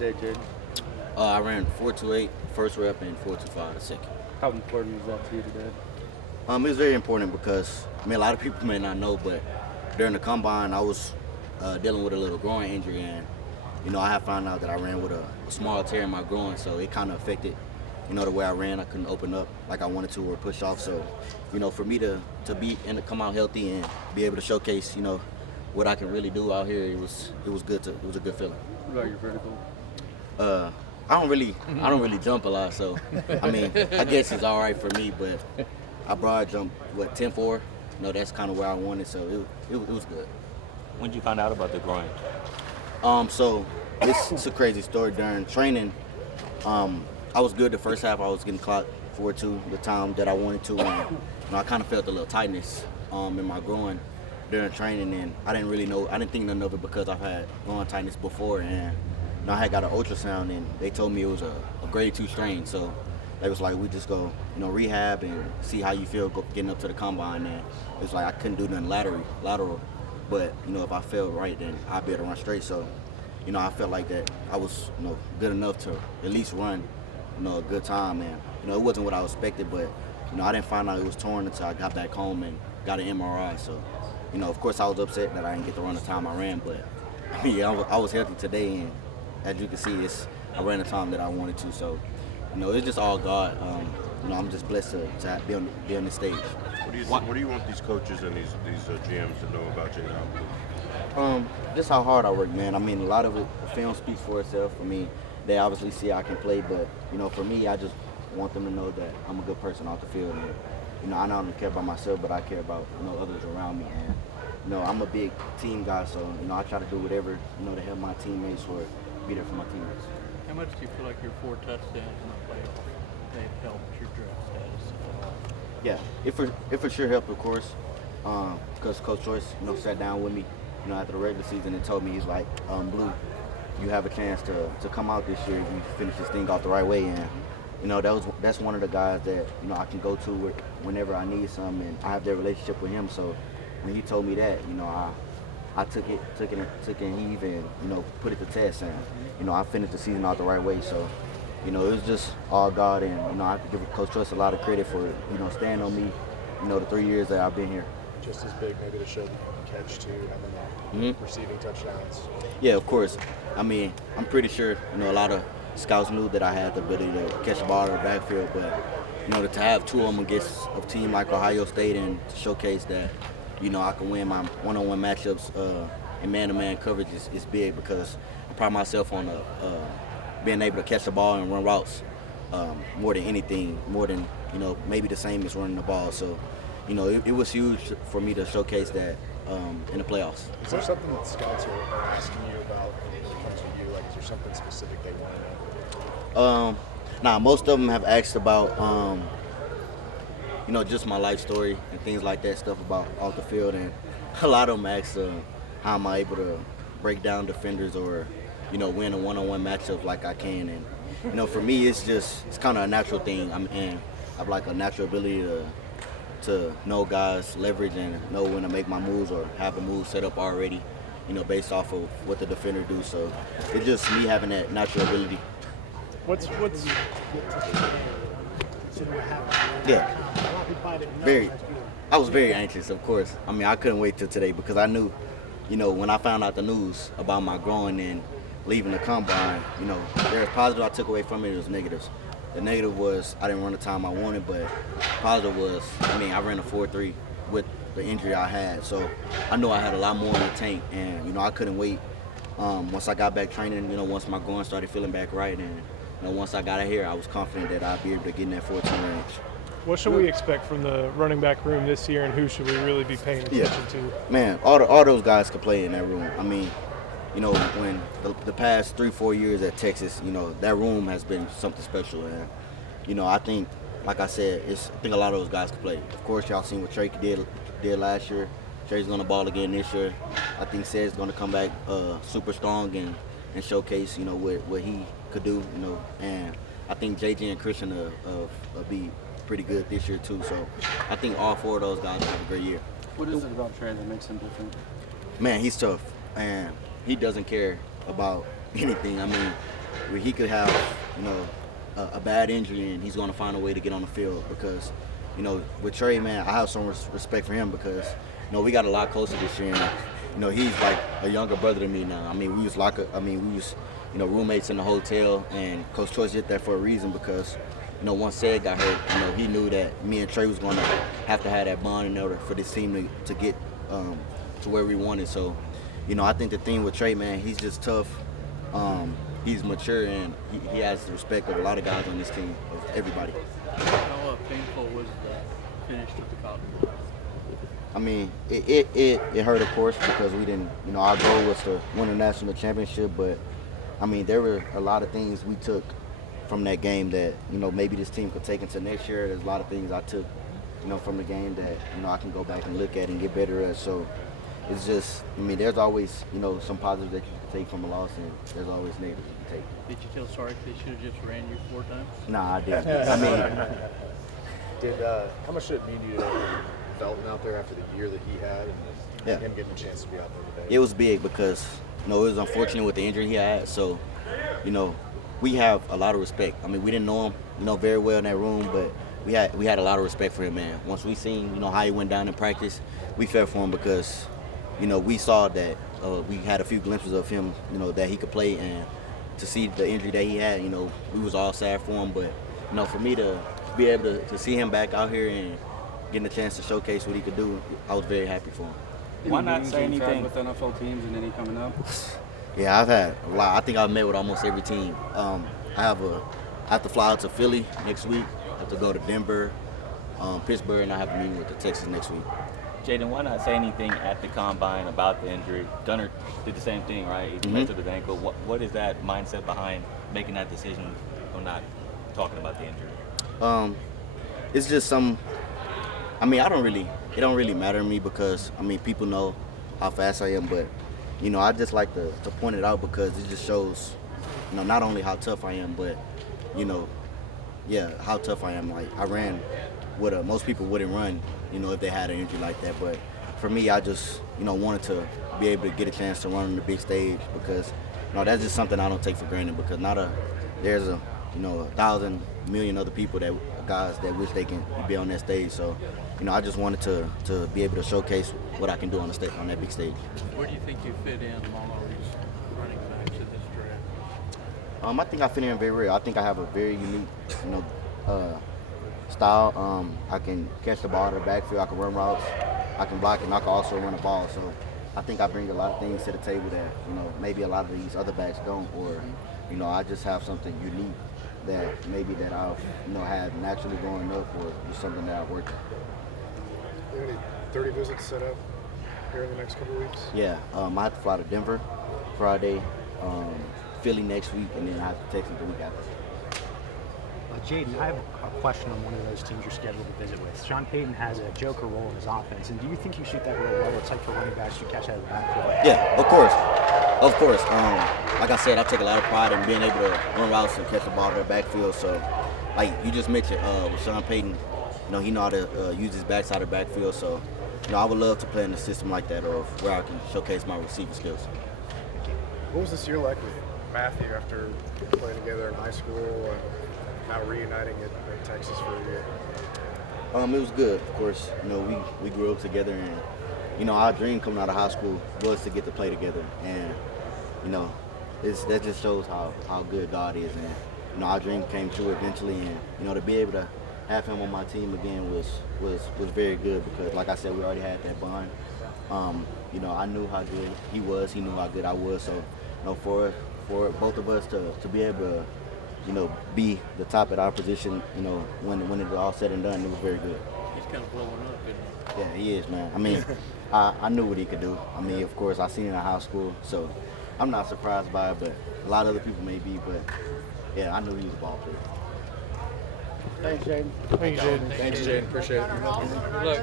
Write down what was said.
today, Jaydon? I ran 4.28 first rep and 4.25 the second. How important was that to you today? It was very important because a lot of people may not know, but during the combine, I was dealing with a little groin injury, and I had found out that I ran with a small tear in my groin, so it kind of affected the way I ran. I couldn't open up like I wanted to or push off. So for me to be and to come out healthy and be able to showcase what I can really do out here, it was good. It was a good feeling. What about your vertical? I don't really jump a lot, so I guess it's all right for me. But I broad jumped 10.4. That's kind of where I wanted, so it was good. When did you find out about the groin? So it's a crazy story. During training, I was good the first half. I was getting clocked 4.2 the time that I wanted to, and I kind of felt a little tightness in my groin during training, and I didn't really know. I didn't think nothing of it because I've had groin tightness before, and I had got an ultrasound, and they told me it was a grade 2 strain. So they was like, we just go rehab and see how you feel getting up to the combine. And it was like I couldn't do nothing lateral, but if I felt right, then I'd be able to run straight. So I felt like that I was good enough to at least run a good time, and it wasn't what I expected, but I didn't find out it was torn until I got back home and got an MRI. So of course I was upset that I didn't get to run the time I ran, but I was healthy today, and as you can see, I ran the time that I wanted to. So it's just all God. I'm just blessed to be on the stage. What do you want these coaches and these GMs to know about Jaydon? Just how hard I work, man. A lot of it, the film speaks for itself. They obviously see I can play, but for me, I just want them to know that I'm a good person off the field, and I not only care about myself, but I care about others around me, and I'm a big team guy, so I try to do whatever to help my teammates or be there for my teammates. How much do you feel like your 4 touchdowns in the playoff they've helped your draft status? Yeah, it for sure helped, of course, because Coach Choice sat down with me after the regular season and told me, he's like, Blue, you have a chance to come out this year if you finish this thing off the right way. And that's one of the guys that I can go to whenever I need some, and I have that relationship with him. So when he told me that, I took it in heave and put it to test, and I finished the season out the right way. So it was just all God, and I have to give Coach Choice a lot of credit for staying on me the 3 years that I've been here. Just as big maybe to show that you can catch too, having receiving touchdowns. Yeah, of course. I'm pretty sure a lot of scouts knew that I had the ability to catch the ball in the backfield, but to have 2 of them against a team like Ohio State and to showcase that I can win my one-on-one matchups and man-to-man coverage is big, because I pride myself on being able to catch the ball and run routes more than anything, more than maybe the same as running the ball. So it was huge for me to showcase that in the playoffs. Is there something that scouts are asking you about when it comes to you? Like, is there something specific they want to know? Most of them have asked about just my life story and things like that, stuff about off the field, and a lot of them ask how am I able to break down defenders or win a one-on-one matchup like I can. And for me, it's kind of a natural thing. I have like a natural ability to know guys' leverage and know when to make my moves or have the moves set up already, based off of what the defender do. So it's just me having that natural ability. What's Yeah. I was very anxious, of course. I couldn't wait till today because I knew, when I found out the news about my groin and leaving the combine, there's positive I took away from it, it was negatives. The negative was I didn't run the time I wanted, but positive was, I ran a 4.3 with the injury I had. So I knew I had a lot more in the tank, and, I couldn't wait. Once I got back training, once my groin started feeling back right, and once I got out here, I was confident that I'd be able to get in that 14 range. What should we expect from the running back room this year, and who should we really be paying attention to? Man, all those guys could play in that room. When the past 3-4 years at Texas, that room has been something special. And, I think, like I said, I think a lot of those guys could play. Of course, y'all seen what Trey did last year. Trey's going to ball again this year. I think Ced's going to come back super strong and showcase, what he could do, And I think JJ and Christian will be pretty good this year too. So I think all 4 of those guys have a great year. What is it about Trey that makes him different? Man, he's tough, and he doesn't care about anything. where he could have, you know, a bad injury and he's going to find a way to get on the field because, you know, with Trey, man, I have some respect for him because, you know, we got a lot closer this year. And, you know, he's like a younger brother than me now. I mean, we was, you know, roommates in the hotel, and Coach Troy did that for a reason because, you know, once Sid got hurt, you know, he knew that me and Trey was going to have that bond in order for this team to get to where we wanted. So, you know, I think the thing with Trey, man, he's just tough. He's mature, and he has the respect of a lot of guys on this team, of everybody. How painful was the finish to the Cotton Bowl? I mean, it hurt, of course, because we didn't, you know, our goal was to win a national championship, but, I mean, there were a lot of things we took from that game that, you know, maybe this team could take into next year. There's a lot of things I took, you know, from the game that, you know, I can go back and look at and get better at. So it's just, I mean, there's always, you know, some positives that you can take from a loss, and there's always negatives you can take. Did you feel sorry they should have just ran you 4 times? Nah, I didn't. I mean, How much did it mean to you to have Felton out there after the year that he had, and him getting a chance to be out there today? it was big because, you know, it was unfortunate with the injury he had. So, you know, we have a lot of respect. I mean, we didn't know him, you know, very well in that room, but we had a lot of respect for him, man. Once we seen, you know, how he went down in practice, we felt for him because, you know, we saw that we had a few glimpses of him, you know, that he could play, and to see the injury that he had, you know, we was all sad for him. But, you know, for me to be able to see him back out here and getting a chance to showcase what he could do, I was very happy for him. Why not say anything? With NFL teams and any coming up? Yeah, I've had a lot. I think I've met with almost every team. I have to fly out to Philly next week. I have to go to Denver, Pittsburgh, and I have a meeting with the Texans next week. Jaydon, why not say anything at the combine about the injury? Gunner did the same thing, right? He fractured his ankle. What is that mindset behind making that decision or not talking about the injury? It's just some. I mean, it don't really matter to me because, I mean, people know how fast I am, but, you know, I just like to point it out because it just shows, you know, not only how tough I am, but, you know, yeah, how tough I am. Like, I ran what most people wouldn't run, you know, if they had an injury like that. But for me, I just, you know, wanted to be able to get a chance to run on the big stage because, you know, that's just something I don't take for granted because there's a, you know, 1,000 million other people guys that wish they can be on that stage. So, you know, I just wanted to be able to showcase what I can do on that big stage. Where do you think you fit in among all these running backs in this draft? I think I fit in very well. I think I have a very unique, you know, style. I can catch the ball in the backfield. I can run routes. I can block, and I can also run the ball. So I think I bring a lot of things to the table that, you know, maybe a lot of these other backs don't, or, you know, I just have something unique that maybe that I've, you know, had naturally growing up, or just something that I've worked at. You have any 30 visits set up here in the next couple of weeks? Yeah, I have to fly to Denver Friday, Philly next week, and then I have to Texas the week after. Jaydon, I have a question on one of those teams you're scheduled to visit with. Sean Payton has a joker role in his offense, and do you think you shoot that real well? It's like for running backs, you catch out of the backfield. Yeah, of course. Of course. Like I said, I take a lot of pride in being able to run routes and catch the ball in the backfield. So, like you just mentioned, with Sean Payton, you know, he know how to use his backs out of the backfield. So, you know, I would love to play in a system like that, or where I can showcase my receiving skills. What was this year like with Matthew after playing together in high school and now reuniting at Texas for a year? It was good, of course. You know, we grew up together, and, you know, our dream coming out of high school was to get to play together. And, you know, that just shows how good God is. And, you know, our dream came true eventually, and, you know, to be able to have him on my team again was very good because, like I said, we already had that bond. You know, I knew how good he was. He knew how good I was. So, you know, for both of us to be able to, you know, be the top at our position, you know, when it was all said and done, it was very good. He's kind of blowing up, isn't he? Yeah, he is, man. I mean, I knew what he could do. I mean, of course, I seen it in high school, so I'm not surprised by it, but a lot of other people may be, but yeah, I knew he was a ball player. Thanks, Jaydon. Thank you, Jaydon. Thanks, Jaydon. Appreciate it. Look.